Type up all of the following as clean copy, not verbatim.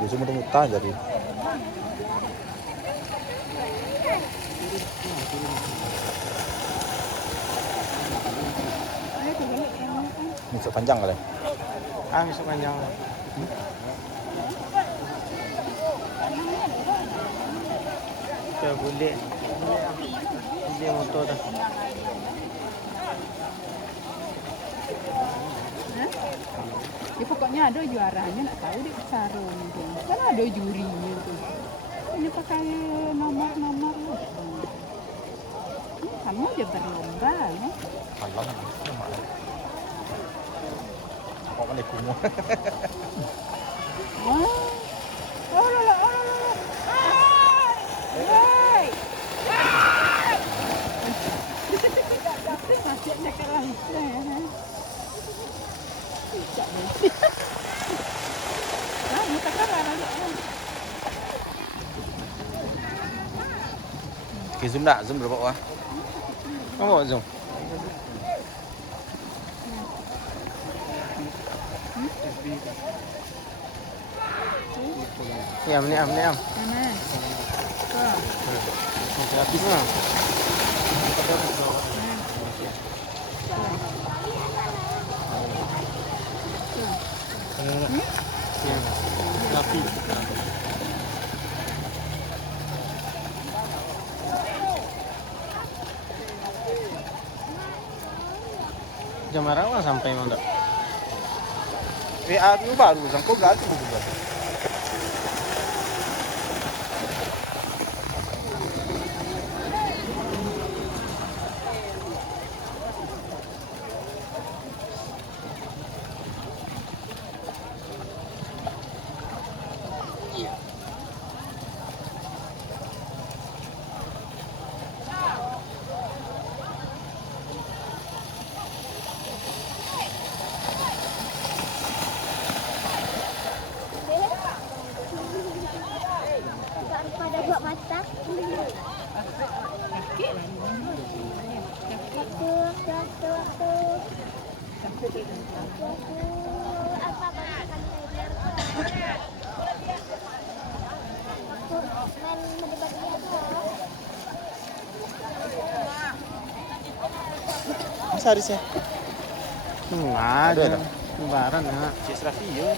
Gusto muter-muter jadi. Misuk panjang kali. Misuk panjang. Boleh. Dia motor dah. Ya pokoknya ada juaranya, nak tahu di sarung tu. Kan ada jurinya tu. Ini pakai nomor-nomor lah. Kamu dia berlomba ya. Malam. Kok mana kumur. Oh la. Hei. Masih nak kerang. Tidak boleh. Nah, muka kerang lagi. Oke, zoom dah. Zoom berapa wah? Oh, zoom. Am. Mana? Habis lah. Rapi. Jam berapa sampai Mondok? WA tu baru sangkau gagal juga. Pada buat masak. Apa masakan saya? Main mendebat dia tuh. Masa harisnya? Ada. Lebaran ya. Cik Serafiyo.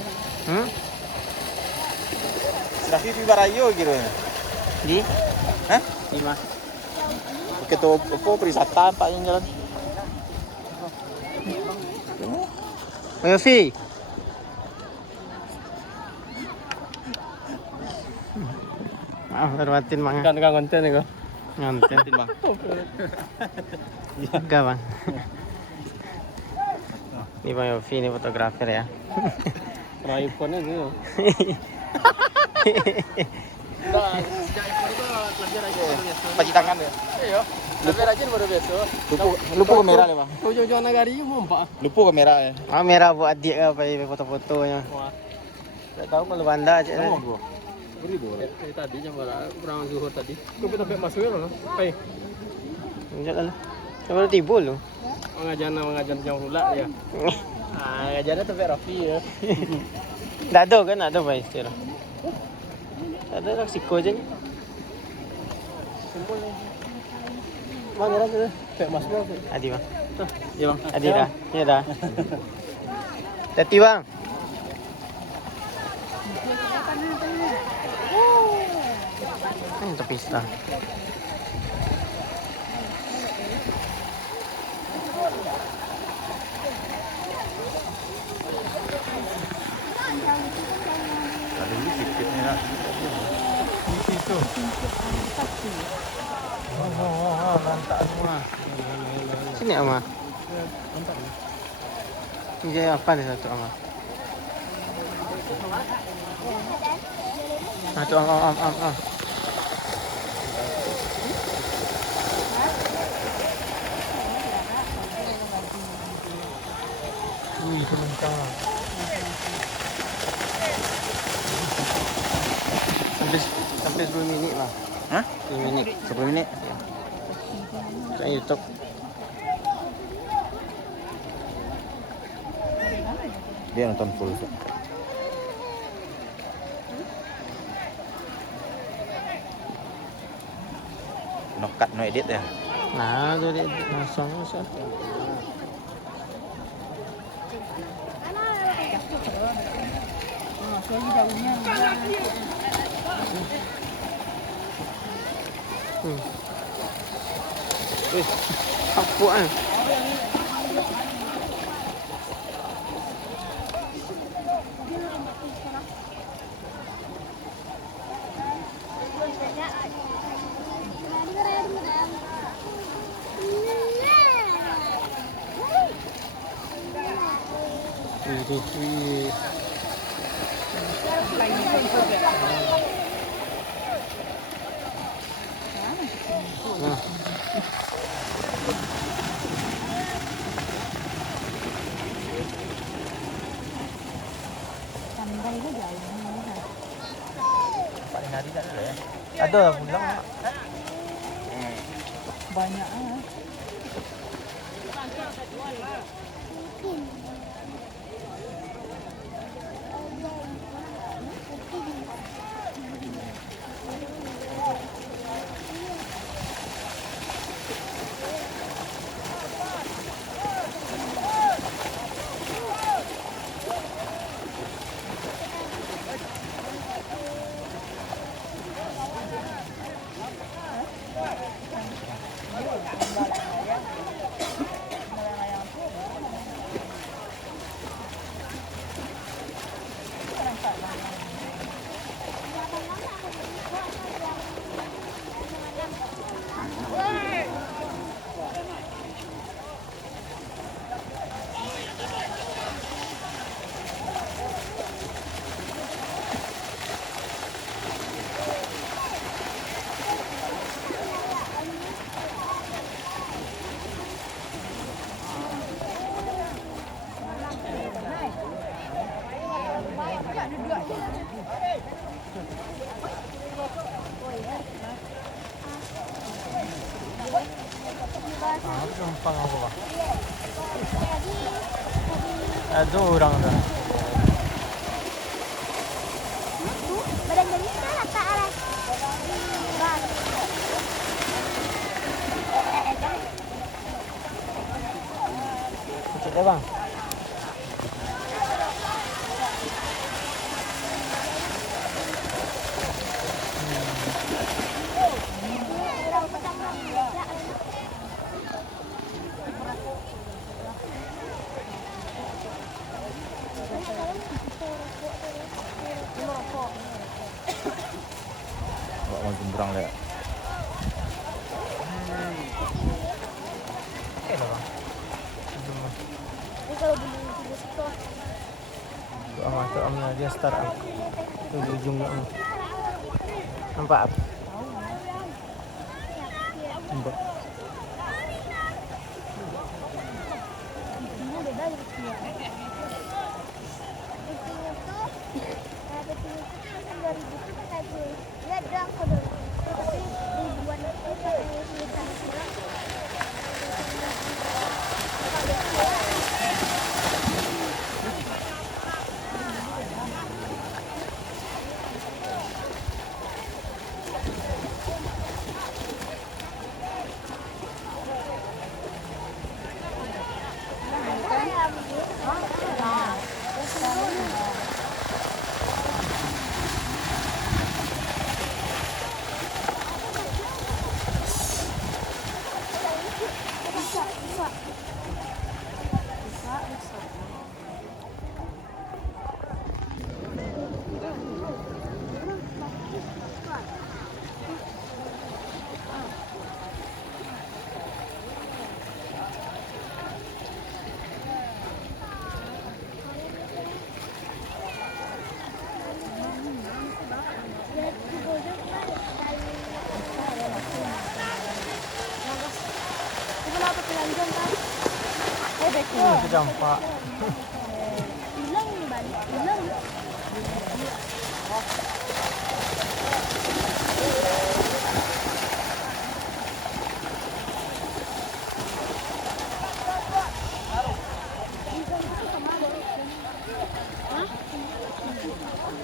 Serafiyo di Barayo gitu. Di? Hah? Di mana? Oke tuh, apa perisata Pak yang jalan? Ayo, Vi. Maaf, terbatin bang. Kan konten itu. Nganten. Bang. Enggak bang. Ini Bang Yofi, ini fotografer ya. iPhone-nya gitu. Paci tangan ya? Iya. Lebih rajin baru besok. Lupa kamera nih bang. Ujung-ujung negari mau Lupa kamera ya. Kamera buat adik apa ya foto-fotonya. Wah. Tak tahu kalau Banda aja. Beri dulu. Tadi jam berapa? Kurang zuhur tadi. Kau sampai masuk loh. Hai. Enggak lah. Sama timbul lu. Mengajar jam pula ya. Ngajarnya sampai Rafi ya. Tak ada kan, ada Pak istilah. Tak ada Meksiko aja ni. Simpul nih. Mana dah tu? Sampai masuk. Adi bang. Ya bang. Adi dah. Ya dah. Tati bang. Untuk pista. Ada ini sikitnya nak. Itu. Oh, lantak semua. Sini Ama. Mantap. Ini jadi apa ni satu Ama? Satu am. Wih, kementang. Sampai 10 minit bang. Hah? 10 minit. 10 menit. Kat YouTube. Dia nonton full. cut no edit ya. Nah, tu dia masang. So lagi daunnya. Wih, apa kan? Wih. Nah. Pandai ke jalan. Paling hari tak ada ya. Ada lah pulang. Banyak ah. Numpang apa pak? Ada orang dah. Badan jadi salah tak arah. Bang. Cek dah bang. Bawa mau jumbrang le. Okey lah bang. Ini kalau beli di store. Tu amnya dia start up. Tu ujungnya. Nampak apa? Nampak. Ini beda dari dia. Dari itu pakai lihat dong kodok. Tapi ribuan itu pakai tulisan surat. Kita nampak. Hilang ni balik. Hilang. Hah?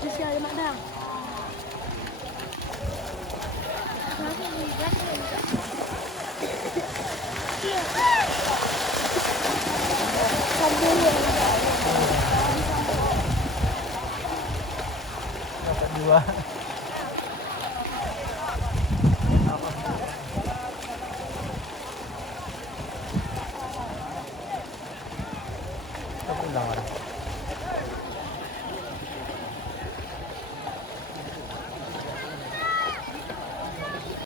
Masih ada mak dah. Kenapa ni? Dapat dua. Dapat ulang orang.